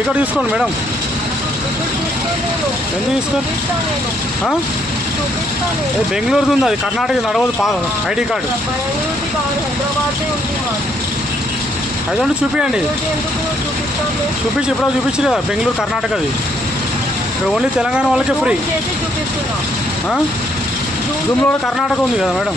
Ticket తీసుకోండి madam. ఎందుకు తీసుకోండి? ఏ బెంగళూరుది ఉంది అది కర్ణాటక నడవదు పా ఐడి కార్డు. అదంటే చూపించండి చూపించి ఎప్పుడో చూపించి కదా బెంగళూరు కర్ణాటకది. ఇక్కడ ఓన్లీ తెలంగాణ వాళ్ళకే ఫ్రీ? జూమ్లో కూడా కర్ణాటక ఉంది కదా మేడం.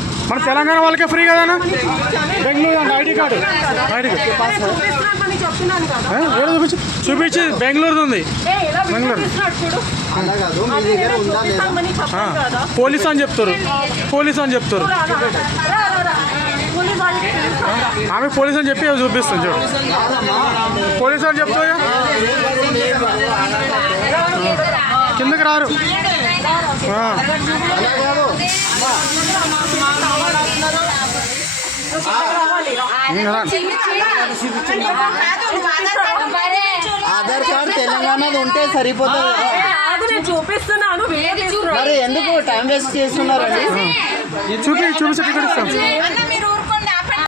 మన తెలంగాణ వాళ్ళకే ఫ్రీ కదా అన్న బెంగళూరు అంటే ఐడి కార్డు. ID card. చూపించి. చూపించి బెంగళూరుది ఉంది. బెంగళూరు. పోలీస్ అని చెప్తారు. పోలీస్ అని చెప్తారు? ఆమె పోలీస్ అని చెప్పి అది చూపిస్తాను చూడు. పోలీస్ అని చెప్తా కిందకి రారు. ఆధార్ కార్డ్ తెలంగాణది ఉంటే సరిపోతుంది చూపిస్తున్నాను మరి ఎందుకు టైం వేస్ట్ చేస్తున్నారండి? చూపి చూపించి